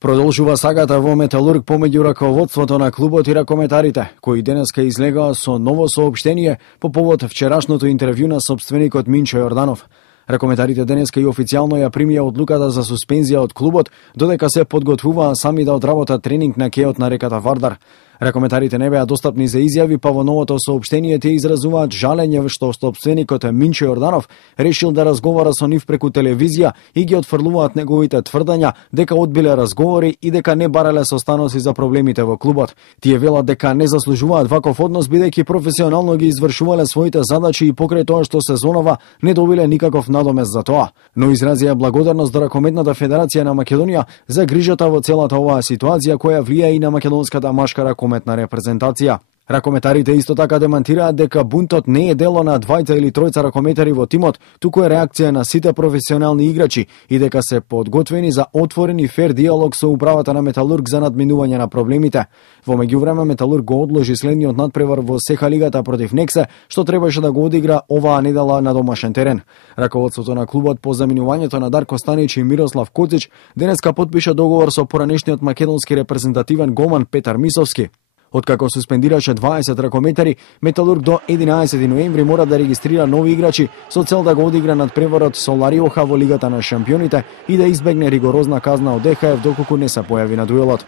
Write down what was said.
Продолжува сагата во Металург помеѓу раководството на клубот и ракометарите, кои денеска излегоа со ново соопштение по повод вчерашното интервју на сопственикот Минчо Јорданов. Ракометарите денеска и официјално ја примија одлуката за суспензија од клубот, додека се подготвуваа сами да одработат тренинг на кејот на реката Вардар. Ракометарите не беа достапни за изјави, па во новото соопштение те изразуваат жалење што сопственикот Минчо Јорданов решил да разговара со нив преку телевизија и ги отфрлуваат неговите тврдења дека одбиле разговори и дека не барале состаноци за проблемите во клубот. Тие велат дека не заслужуваат ваков однос бидејќи професионално ги извршувале своите задачи и покрај тоа што сезонова не добиле никаков надомест за тоа. Но изразија благодарност до Ракометната федерација на Македонија за грижата во целата оваа ситуација која влија и на македонската машка ракометна репрезентација. Ракометарите исто така демантираат дека бунтот не е дело на двајца или тројца ракометари во тимот, туку е реакција на сите професионални играчи и дека се подготвени за отворен и фер диалог со управата на Металург за надминување на проблемите. Во меѓувреме Металург го одложи следниот надпревар во СХ лигата против Нексе, што требаше да го одигра оваа недела на домашен терен. Раководството на клубот по заменувањето на Дарко Станич и Мирослав Коцич денеска потпиша договор со поранешниот македонски репрезентативен голман Петар Мисовски. Откако суспендираше 20 ракометари, Металург до 11 ноември мора да регистрира нови играчи со цел да го одигра надпреварот со Лариоха во Лигата на шампионите и да избегне ригорозна казна од ДХФ доколку не се појави на дуелот.